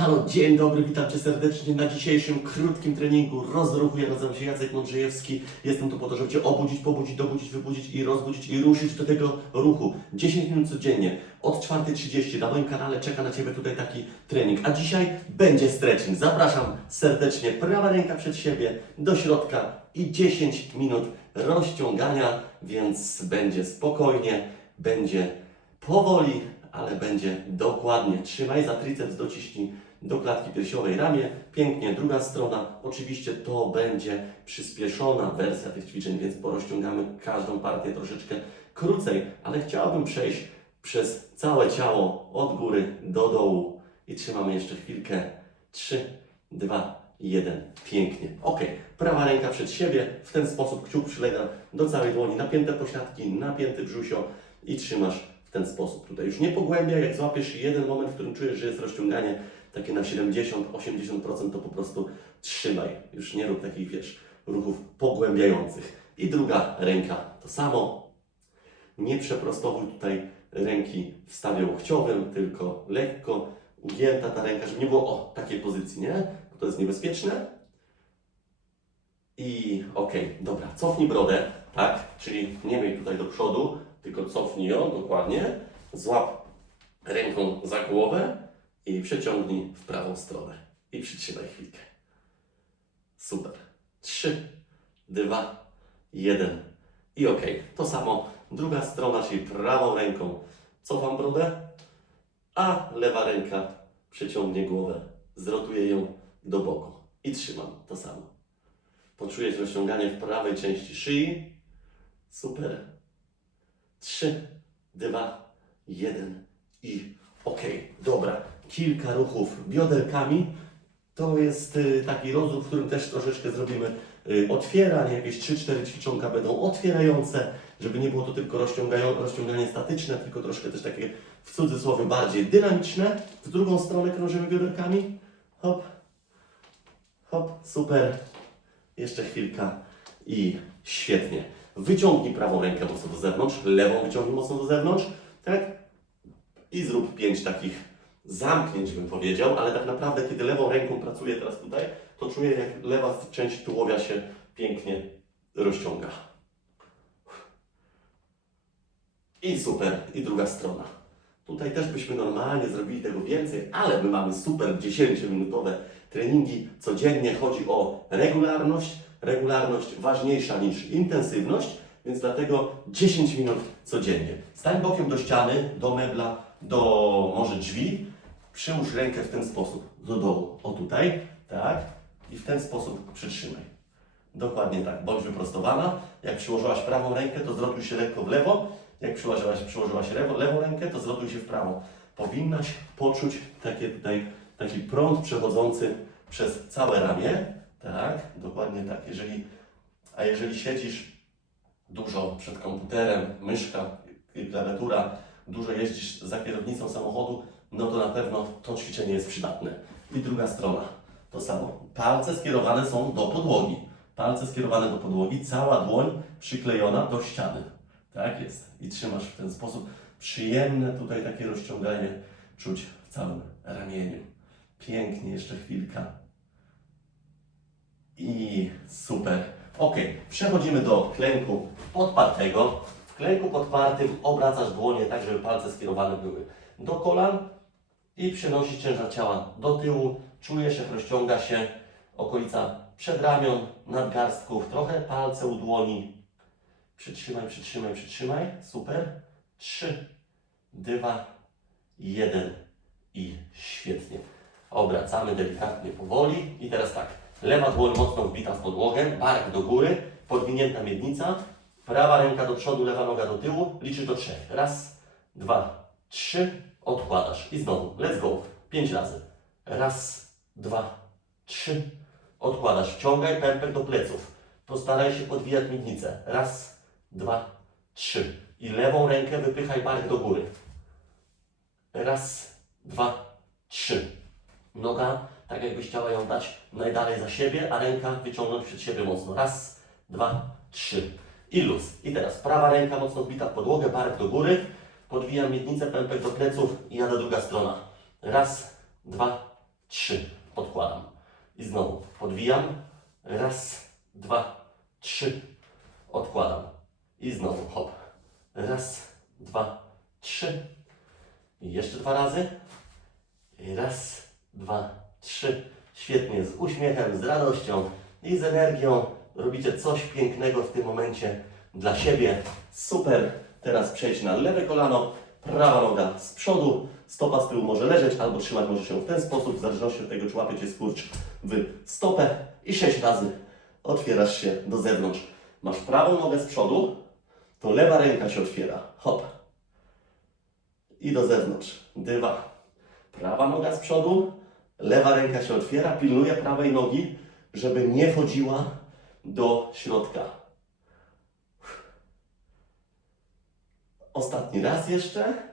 halo, dzień dobry, witam Cię serdecznie na dzisiejszym krótkim treningu rozruchu. Ja nazywam się Jacek Mądrzejewski. Jestem tu po to, żeby Cię obudzić, pobudzić, dobudzić, wybudzić i rozbudzić i ruszyć do tego ruchu. 10 minut codziennie, od 4.30 na moim kanale czeka na Ciebie tutaj taki trening. A dzisiaj będzie stretching. Zapraszam serdecznie, prawa ręka przed siebie, do środka i 10 minut rozciągania, więc będzie spokojnie, będzie powoli, ale będzie dokładnie. Trzymaj za triceps, dociśnij do klatki piersiowej ramię. Pięknie, druga strona. Oczywiście to będzie przyspieszona wersja tych ćwiczeń, więc porozciągamy każdą partię troszeczkę krócej, ale chciałbym przejść przez całe ciało od góry do dołu i trzymamy jeszcze chwilkę. 3, 2, 1. Pięknie. Ok. Prawa ręka przed siebie. W ten sposób kciuk przylega do całej dłoni. Napięte pośladki, napięty brzusio i trzymasz w ten sposób. Tutaj już nie pogłębiaj, jak złapiesz jeden moment, w którym czujesz, że jest rozciąganie takie na 70-80%, to po prostu trzymaj. Już nie rób takich, wiesz, ruchów pogłębiających. I druga ręka to samo. Nie przeprostowuj tutaj ręki w stawie łokciowym, tylko lekko ugięta ta ręka, żeby nie było o takiej pozycji, nie? Bo to jest niebezpieczne. I okej, dobra, cofnij brodę, tak? Czyli nie miej tutaj do przodu, tylko cofnij ją dokładnie. Złap ręką za głowę i przeciągnij w prawą stronę. I przytrzymaj chwilkę. Super. Trzy, dwa, jeden. I okej, to samo. Druga strona, czyli prawą ręką cofam brodę, a lewa ręka przeciągnie głowę, zrotuję ją do boku i trzymam to samo. Poczujesz rozciąganie w prawej części szyi. Super. Trzy, dwa, jeden i okej. Dobra. Kilka ruchów bioderkami. To jest y, taki rozruch, w którym też troszeczkę zrobimy y, otwieranie. Jakieś 3-4 ćwiczonka będą otwierające, żeby nie było to tylko rozciąganie statyczne, tylko troszkę też takie w cudzysłowie bardziej dynamiczne. W drugą stronę krążymy bioderkami. Hop, hop, super. Jeszcze chwilka i świetnie. Wyciągnij prawą rękę mocno do zewnątrz, lewą wyciągnij mocno do zewnątrz, tak? I zrób pięć takich zamknięć, bym powiedział, ale tak naprawdę, kiedy lewą ręką pracuję teraz tutaj, to czuję, jak lewa część tułowia się pięknie rozciąga. I super, i druga strona. Tutaj też byśmy normalnie zrobili tego więcej, ale my mamy super 10-minutowe treningi codziennie. Chodzi o regularność. Regularność ważniejsza niż intensywność, więc dlatego 10 minut codziennie. Stań bokiem do ściany, do mebla, do może drzwi. Przyłóż rękę w ten sposób do dołu. O tutaj, tak? I w ten sposób przytrzymaj. Dokładnie tak, bądź wyprostowana. Jak przyłożyłaś prawą rękę, to zrotuj się lekko w lewo. Jak przyłożyłaś, przyłożyłaś lewo, lewą rękę, to zrotuj się w prawo. Powinnaś poczuć takie tutaj, taki prąd przechodzący przez całe ramię. Tak, dokładnie tak. Jeżeli, a jeżeli siedzisz dużo przed komputerem, myszka, klawiatura, dużo jeździsz za kierownicą samochodu, no to na pewno to ćwiczenie jest przydatne. I druga strona, to samo. Palce skierowane są do podłogi. Palce skierowane do podłogi, cała dłoń przyklejona do ściany. Tak jest. I trzymasz w ten sposób. Przyjemne tutaj takie rozciąganie czuć w całym ramieniu. Pięknie, jeszcze chwilka. I super. Ok, przechodzimy do klęku podpartego. W klęku podpartym obracasz dłonie tak, żeby palce skierowane były do kolan i przenosisz ciężar ciała do tyłu. Czujesz, jak rozciąga się okolica przedramion, nadgarstków, trochę palce u dłoni. Przytrzymaj, przytrzymaj, przytrzymaj. Super. Trzy, dwa, jeden i świetnie. Obracamy delikatnie powoli. I teraz tak. Lewa dłoń mocno wbita w podłogę, bark do góry, podwinięta miednica, prawa ręka do przodu, lewa noga do tyłu. Liczysz do trzech. Raz, dwa, trzy. Odkładasz. I znowu. Let's go. Pięć razy. Raz, dwa, trzy. Odkładasz. Wciągaj pępek do pleców. Postaraj się podwijać miednicę. Raz, dwa, trzy. I lewą rękę wypychaj bark do góry. Raz, dwa, trzy. Noga, tak jakbyś chciała ją dać najdalej za siebie, a ręka wyciągnąć przed siebie mocno. Raz, dwa, trzy. I luz. I teraz prawa ręka mocno wbita w podłogę, bark do góry. Podwijam miednicę, pępek do pleców i jadę druga strona. Raz, dwa, trzy. Odkładam. I znowu podwijam. Raz, dwa, trzy. Odkładam. I znowu hop. Raz, dwa, trzy. I jeszcze dwa razy. Raz, dwa, trzy. Świetnie, z uśmiechem, z radością i z energią robicie coś pięknego w tym momencie dla siebie. Super. Teraz przejdź na lewe kolano, prawa noga z przodu, stopa z tyłu może leżeć albo trzymać może się w ten sposób, w zależności od tego, czy łapie Cię skurcz w stopę i sześć razy otwierasz się do zewnątrz. Masz prawą nogę z przodu, to lewa ręka się otwiera. Hop. I do zewnątrz. Dwa. Prawa noga z przodu, lewa ręka się otwiera, pilnuje prawej nogi, żeby nie chodziła do środka. Ostatni raz jeszcze.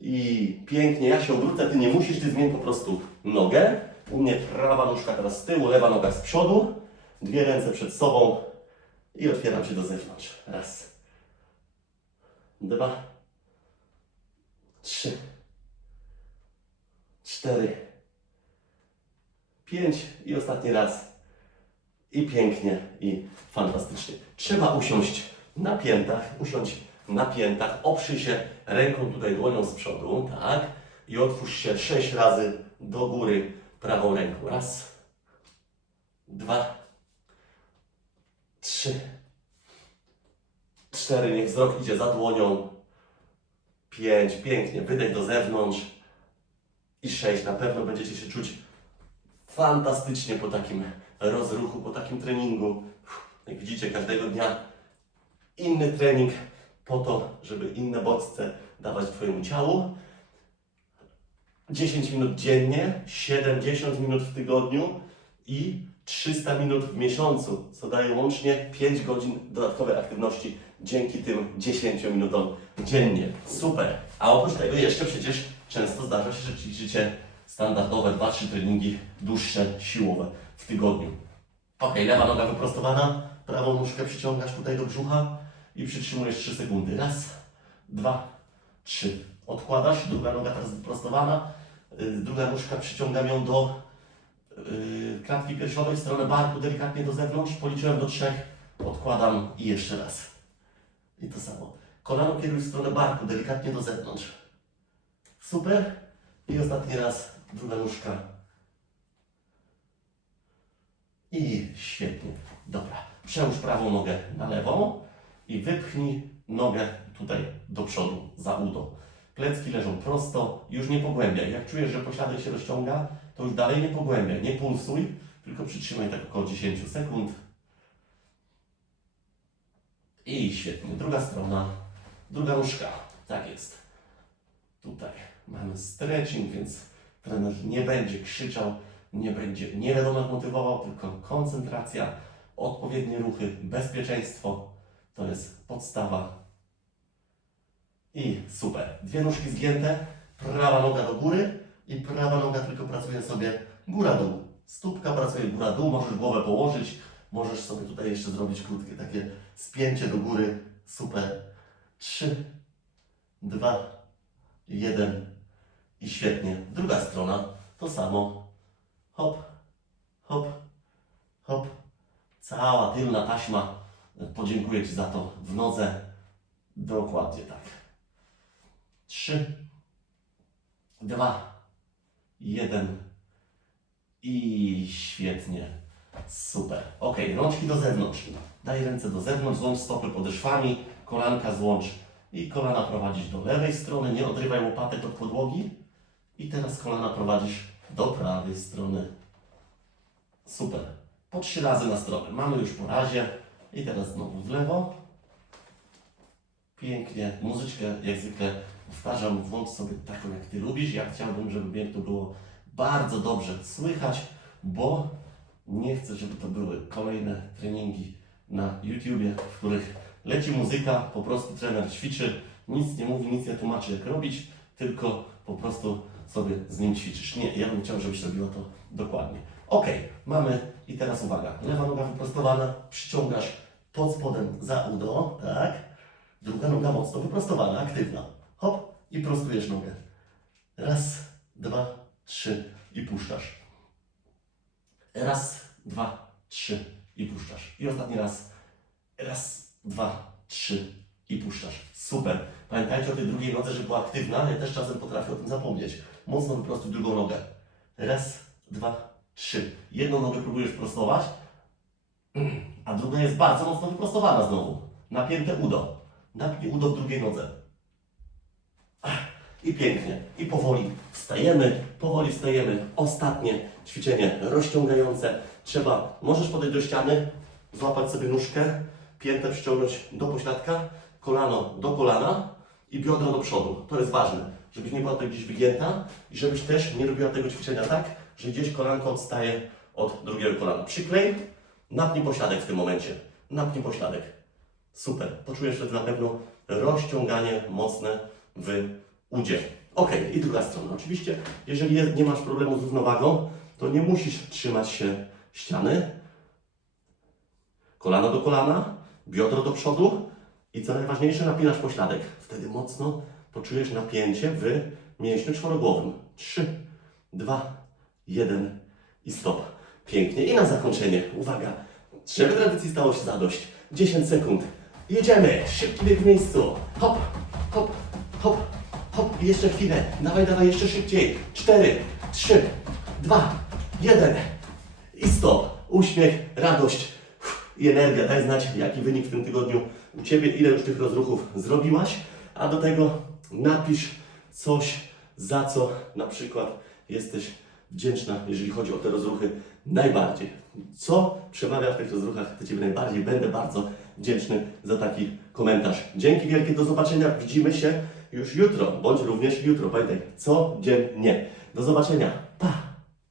I pięknie, ja się obrócę, ty nie musisz, ty zmień po prostu nogę. U mnie prawa nóżka teraz z tyłu, lewa noga z przodu. Dwie ręce przed sobą i otwieram się do zewnątrz. Raz, dwa, trzy, cztery, pięć i ostatni raz. I pięknie, i fantastycznie. Trzeba usiąść na piętach, usiąść na piętach, oprzyj się ręką tutaj dłonią z przodu, tak? I otwórz się sześć razy do góry prawą ręką. Raz, dwa, trzy, cztery. Niech wzrok idzie za dłonią. Pięć, pięknie. Wydech do zewnątrz. I sześć. Na pewno będziecie się czuć fantastycznie po takim rozruchu, po takim treningu. Jak widzicie, każdego dnia inny trening po to, żeby inne bodźce dawać Twojemu ciału. 10 minut dziennie, 70 minut w tygodniu i 300 minut w miesiącu, co daje łącznie 5 godzin dodatkowej aktywności dzięki tym 10 minutom dziennie. Super! A oprócz tego jeszcze przecież często zdarza się, że ćwiczycie standardowe 2-3 treningi dłuższe, siłowe w tygodniu. Ok, lewa noga wyprostowana, prawą nóżkę przyciągasz tutaj do brzucha i przytrzymujesz 3 sekundy. Raz, dwa, trzy. Odkładasz, druga noga teraz wyprostowana, yy, druga nóżka przyciągam ją do yy, klatki piersiowej, stronę barku, delikatnie do zewnątrz. Policzyłem do trzech, odkładam i jeszcze raz. I to samo. Kolano kieruj w stronę barku, delikatnie do zewnątrz. Super. I ostatni raz, druga nóżka. I świetnie. Dobra. Przełóż prawą nogę na lewą i wypchnij nogę tutaj do przodu, za udo. Plecki leżą prosto, już nie pogłębiaj. Jak czujesz, że posiadek się rozciąga, to już dalej nie pogłębiaj, nie pulsuj, tylko przytrzymaj tak około 10 sekund. I świetnie. Druga strona, druga nóżka. Tak jest. Tutaj mamy stretching, więc trener nie będzie krzyczał, nie będzie nie wiadomo jak motywował, tylko koncentracja, odpowiednie ruchy, bezpieczeństwo. To jest podstawa. I super. Dwie nóżki zgięte, prawa noga do góry i prawa noga tylko pracuje sobie góra-dół. Stópka pracuje góra-dół, możesz głowę położyć, możesz sobie tutaj jeszcze zrobić krótkie takie spięcie do góry. Super. Trzy, dwa, jeden i świetnie. Druga strona to samo. Hop, hop, hop. Cała tylna taśma. Podziękuję Ci za to w nodze. Dokładnie tak. Trzy, dwa, jeden i świetnie. Super. Ok, rączki do zewnątrz. Daj ręce do zewnątrz, złącz stopy podeszwami, kolanka złącz i kolana prowadzisz do lewej strony, nie odrywaj łopatek od podłogi. I teraz kolana prowadzisz do prawej strony. Super. Po trzy razy na stronę. Mamy już po razie. I teraz znowu w lewo. Pięknie. Muzyczkę jak zwykle powtarzam, włącz sobie taką jak Ty lubisz. Ja chciałbym, żeby mnie to było bardzo dobrze słychać, bo nie chcę, żeby to były kolejne treningi na YouTubie, w których leci muzyka, po prostu trener ćwiczy, nic nie mówi, nic nie tłumaczy jak robić, tylko po prostu sobie z nim ćwiczysz. Nie, ja bym chciał, żebyś robiła to dokładnie. Ok, mamy i teraz uwaga, lewa noga wyprostowana, przyciągasz pod spodem za udo, tak? Druga noga mocno wyprostowana, aktywna. Hop i prostujesz nogę. Raz, dwa, trzy i puszczasz. Raz, dwa, trzy i puszczasz. I ostatni raz. Raz, dwa, trzy i puszczasz. Super. Pamiętajcie o tej drugiej nodze, żeby była aktywna. Ja też czasem potrafię o tym zapomnieć. Mocno wyprostuj drugą nogę. Raz, dwa, trzy. Jedną nogę próbujesz prostować, a druga jest bardzo mocno wyprostowana znowu. Napięte udo. Napnij udo w drugiej nodze. I pięknie. I powoli wstajemy, powoli wstajemy. Ostatnie ćwiczenie rozciągające. Trzeba, możesz podejść do ściany, złapać sobie nóżkę, piętę przyciągnąć do pośladka, kolano do kolana i biodro do przodu. To jest ważne, żebyś nie była tutaj gdzieś wygięta i żebyś też nie robiła tego ćwiczenia tak, że gdzieś kolanko odstaje od drugiego kolana. Przyklej, napnij pośladek w tym momencie. Napnij pośladek. Super. Poczujesz wtedy na pewno rozciąganie mocne w udzie. Ok, i druga strona. Oczywiście, jeżeli nie masz problemu z równowagą, to nie musisz trzymać się ściany. Kolano do kolana, biodro do przodu i co najważniejsze, napinasz pośladek. Wtedy mocno poczujesz napięcie w mięśniu czworogłowym. 3, 2, 1 i stop. Pięknie. I na zakończenie, uwaga, żeby tradycji stało się zadość. 10 sekund. Jedziemy. Szybki bieg w miejscu. Hop, hop, hop, hop. I jeszcze chwilę. Dawaj, dawaj, jeszcze szybciej. 4, 3, 2, 1 i stop. Uśmiech, radość i energia. Daj znać, jaki wynik w tym tygodniu u Ciebie, ile już tych rozruchów zrobiłaś, a do tego napisz coś, za co na przykład jesteś wdzięczna, jeżeli chodzi o te rozruchy najbardziej. Co przemawia w tych rozruchach do Ciebie najbardziej? Będę bardzo wdzięczny za taki komentarz. Dzięki wielkie, do zobaczenia. Widzimy się już jutro, bądź również jutro. Pamiętaj, codziennie. Do zobaczenia.